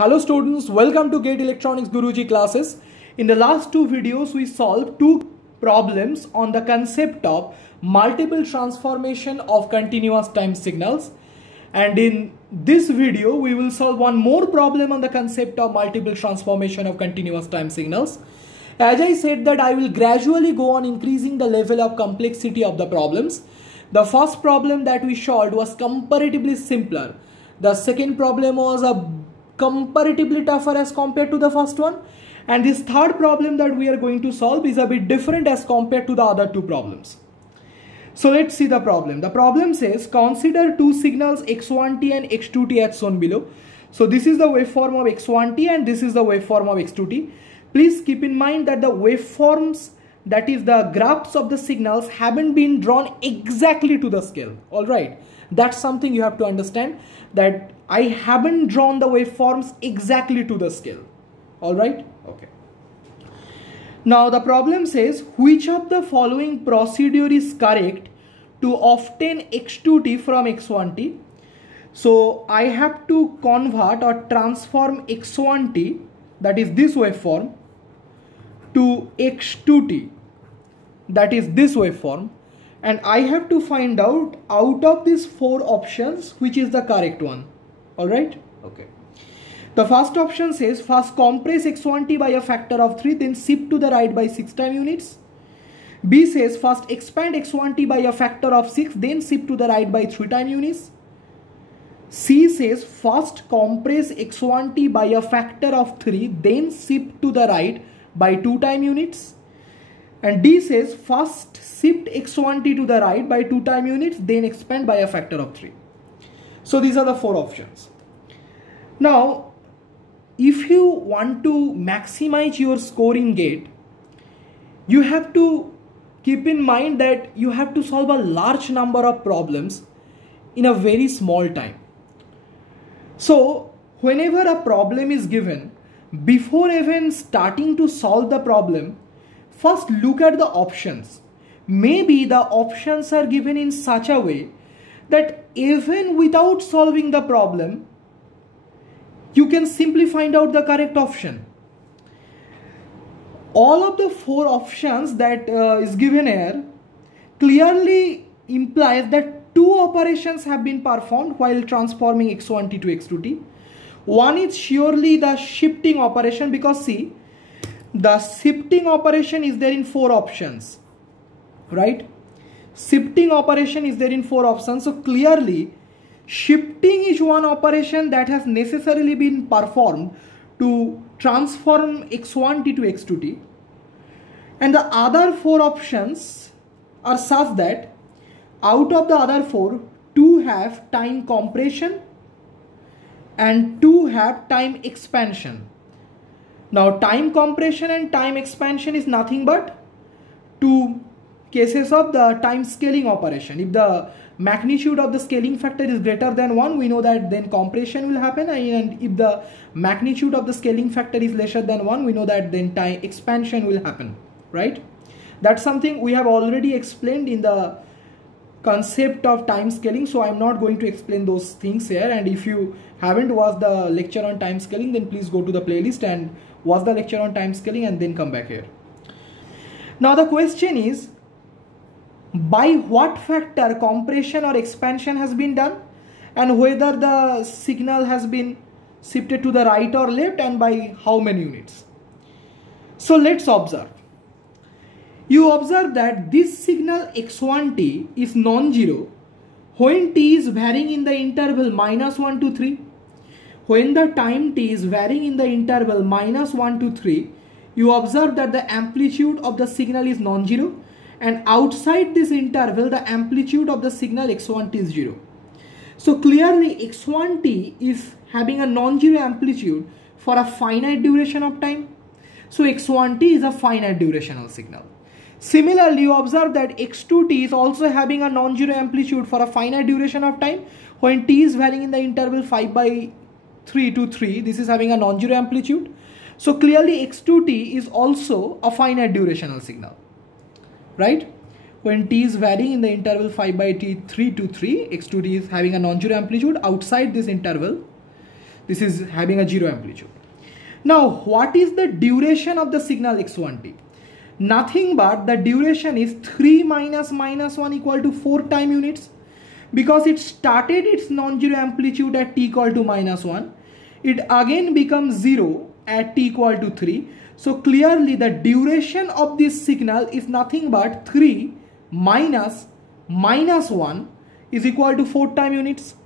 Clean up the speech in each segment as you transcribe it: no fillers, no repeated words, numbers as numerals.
Hello students, welcome to Gate Electronics Guruji classes. In the last two videos, we solved two problems on the concept of multiple transformation of continuous time signals. And in this video, we will solve one more problem on the concept of multiple transformation of continuous time signals. As I said that I will gradually go on increasing the level of complexity of the problems. The first problem that we solved was comparatively simpler. The second problem was a comparatively tougher as compared to the first one, and this third problem that we are going to solve is a bit different as compared to the other two problems. So let's see the problem. The problem says consider two signals x1t and x2t as shown below. So this is the waveform of x1t and this is the waveform of x2t. Please keep in mind that the waveforms, that is the graphs of the signals, haven't been drawn exactly to the scale. Alright, that's something you have to understand, that I haven't drawn the waveforms exactly to the scale. Alright, okay. Now the problem says which of the following procedure is correct to obtain x2t from x1t. So I have to convert or transform x1t, that is this waveform, to x2t, that is this waveform, and I have to find out of these four options which is the correct one. Alright, okay. The first option says first compress x1t by a factor of 3, then shift to the right by 6 time units. B says first expand x1t by a factor of 6, then shift to the right by 3 time units. C says first compress x1t by a factor of 3, then shift to the right by 2 time units. And D says first shift x1t to the right by 2 time units, then expand by a factor of 3. So these are the four options. Now, if you want to maximize your score in GATE, you have to keep in mind that you have to solve a large number of problems in a very small time. So whenever a problem is given, before even starting to solve the problem, first look at the options. Maybe the options are given in such a way that even without solving the problem, you can simply find out the correct option. All of the four options that is given here clearly implies that two operations have been performed while transforming x1t to x2t. One is surely the shifting operation, because see, the shifting operation is there in four options, right? Shifting operation is there in four options. So clearly shifting is one operation that has necessarily been performed to transform x1t to x2t, and the other four options are such that out of the other four, two have time compression and two have time expansion. Now time compression and time expansion is nothing but two cases of the time scaling operation. If the magnitude of the scaling factor is greater than 1, we know that then compression will happen, and if the magnitude of the scaling factor is lesser than 1, we know that then time expansion will happen, right? That's something we have already explained in the concept of time scaling, so I'm not going to explain those things here. And if you haven't watched the lecture on time scaling, then please go to the playlist and watch the lecture on time scaling and then come back here. Now the question is, by what factor compression or expansion has been done, and whether the signal has been shifted to the right or left, and by how many units. So let's observe. You observe that this signal x1t is non-zero when t is varying in the interval -1 to 3. When the time t is varying in the interval -1 to 3, you observe that the amplitude of the signal is non-zero, and outside this interval the amplitude of the signal x1t is 0. So clearly x1t is having a non-zero amplitude for a finite duration of time. So x1t is a finite durational signal. Similarly, you observe that x2t is also having a non-zero amplitude for a finite duration of time. When t is varying in the interval 5/3 to 3, this is having a non-zero amplitude. So clearly x2t is also a finite durational signal, right? When t is varying in the interval 5/3 to 3, x2t is having a non-zero amplitude outside this interval. This is having a zero amplitude. Now, what is the duration of the signal x1t? Nothing but the duration is 3 minus minus 1 equal to 4 time units, because it started its non-zero amplitude at t equal to minus 1. It again becomes 0 at t equal to 3. So clearly the duration of this signal is nothing but 3 minus minus 1 is equal to 4 time units.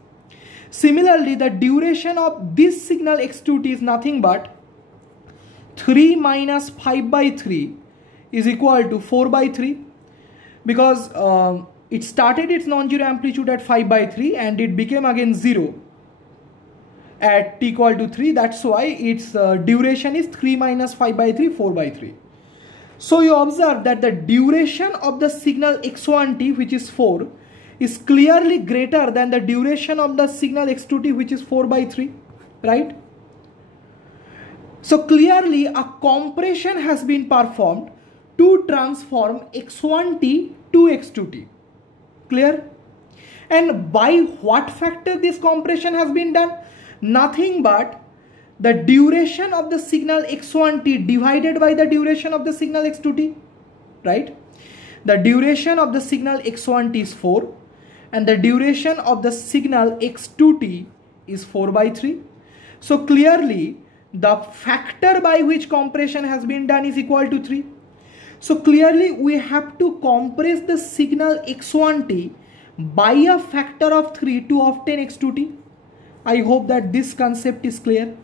Similarly, the duration of this signal x2t is nothing but 3 minus 5 by 3 is equal to 4 by 3, because it started its non-zero amplitude at 5 by 3 and it became again 0 at t equal to 3. That's why its duration is 3 minus 5 by 3, 4 by 3. So you observe that the duration of the signal x1t, which is 4, is clearly greater than the duration of the signal x2t, which is 4 by 3, right? So clearly a compression has been performed to transform x1t to x2t. Clear? And by what factor this compression has been done? Nothing but the duration of the signal x1t divided by the duration of the signal x2t, right? The duration of the signal x1t is 4 and the duration of the signal x2t is 4 by 3. So clearly the factor by which compression has been done is equal to 3. So clearly we have to compress the signal x1t by a factor of 3 to obtain x2t. I hope that this concept is clear.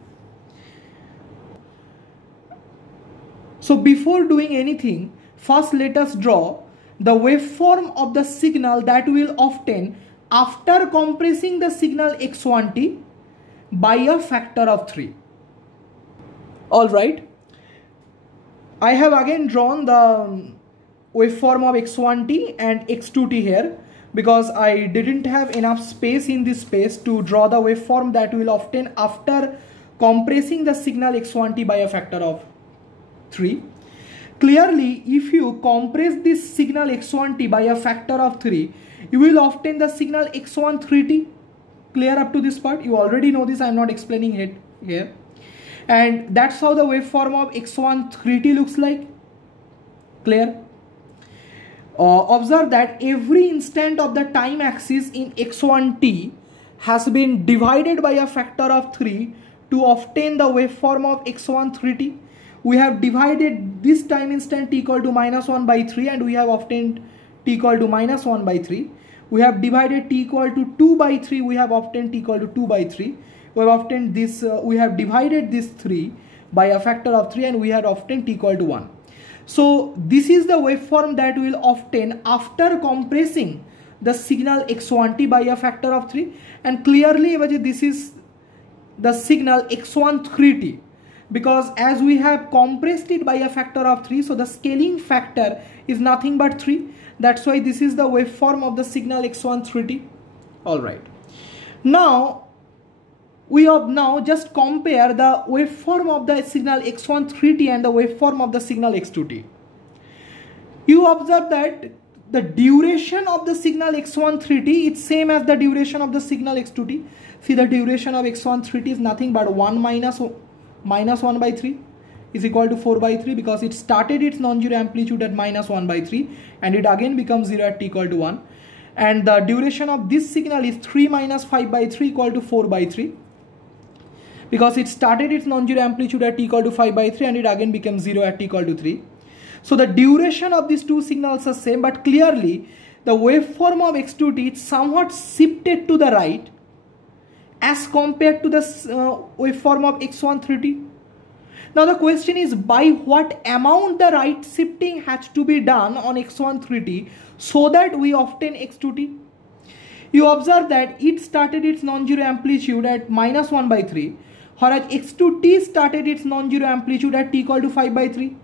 So before doing anything, first let us draw the waveform of the signal that we will obtain after compressing the signal x1t by a factor of 3. Alright. I have again drawn the waveform of x1t and x2t here, because I didn't have enough space in this space to draw the waveform that we will obtain after compressing the signal x1t by a factor of 3. Clearly, if you compress this signal x1t by a factor of 3, you will obtain the signal x13t. Clear up to this part? You already know this, I am not explaining it here. And that's how the waveform of x13t looks like. Clear? Observe that every instant of the time axis in x1t has been divided by a factor of 3 to obtain the waveform of x13t. We have divided this time instant t equal to minus 1 by 3 and we have obtained t equal to minus 1 by 3. We have divided t equal to 2 by 3, we have obtained t equal to 2 by 3. We have obtained this, we have divided this 3 by a factor of 3 and we have obtained t equal to 1. So this is the waveform that we will obtain after compressing the signal x1t by a factor of 3, and clearly this is the signal x13t, because as we have compressed it by a factor of 3, so the scaling factor is nothing but 3. That's why this is the waveform of the signal x13t. Alright. Now we have now just compare the waveform of the signal x13t and the waveform of the signal x2t. You observe that the duration of the signal x13t is same as the duration of the signal x2t. See, the duration of x13t is nothing but 1 minus 1 by 3 is equal to 4 by 3, because it started its non-zero amplitude at minus 1 by 3 and it again becomes 0 at t equal to 1. And the duration of this signal is 3 minus 5 by 3 equal to 4 by 3. Because it started its non-zero amplitude at t equal to 5 by 3 and it again becomes 0 at t equal to 3. So the duration of these two signals are same, but clearly the waveform of x2t is somewhat shifted to the right as compared to the waveform of x13t. Now the question is, by what amount the right shifting has to be done on x13t so that we obtain x2t? You observe that it started its non-zero amplitude at minus 1 by 3, whereas x2t started its non-zero amplitude at t equal to 5 by 3.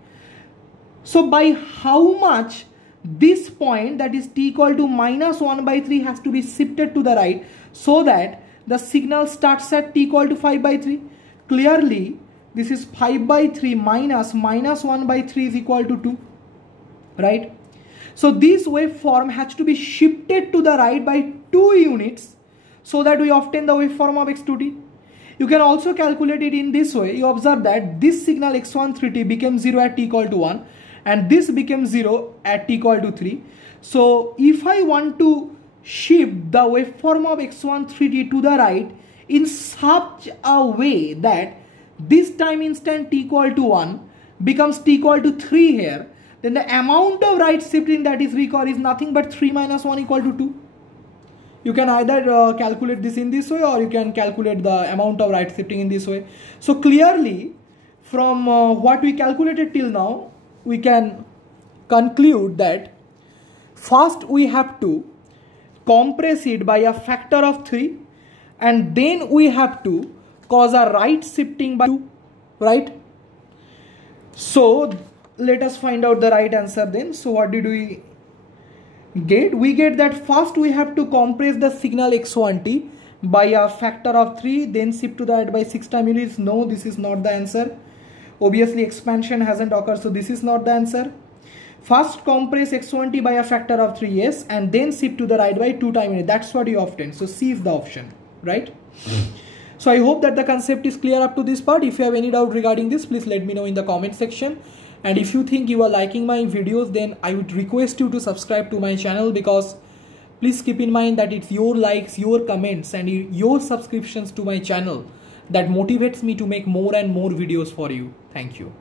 So by how much this point, that is t equal to minus 1 by 3, has to be shifted to the right so that the signal starts at t equal to 5 by 3? Clearly this is 5 by 3 minus 1 by 3 is equal to 2, right? So this waveform has to be shifted to the right by 2 units so that we obtain the waveform of x2t. You can also calculate it in this way. You observe that this signal x13t became 0 at t equal to 1 and this became 0 at t equal to 3. So if I want to shift the waveform of x13t to the right in such a way that this time instant t equal to 1 becomes t equal to 3 here, then the amount of right shifting that is required is nothing but 3 minus 1 equal to 2. You can either calculate this in this way, or you can calculate the amount of right shifting in this way. So clearly from what we calculated till now, we can conclude that first we have to compress it by a factor of 3 and then we have to cause a right shifting by 2, right? So let us find out the right answer then. So what did we get? We get that first we have to compress the signal x1t by a factor of 3, then shift to the right by 6 time units. No, this is not the answer. Obviously expansion hasn't occurred, so this is not the answer. First compress x1t by a factor of 3, yes, and then shift to the right by 2 time units. That's what you obtain. So C is the option, right? So I hope that the concept is clear up to this part. If you have any doubt regarding this, please let me know in the comment section. And if you think you are liking my videos, then I would request you to subscribe to my channel, because please keep in mind that it's your likes, your comments and your subscriptions to my channel that motivates me to make more and more videos for you. Thank you.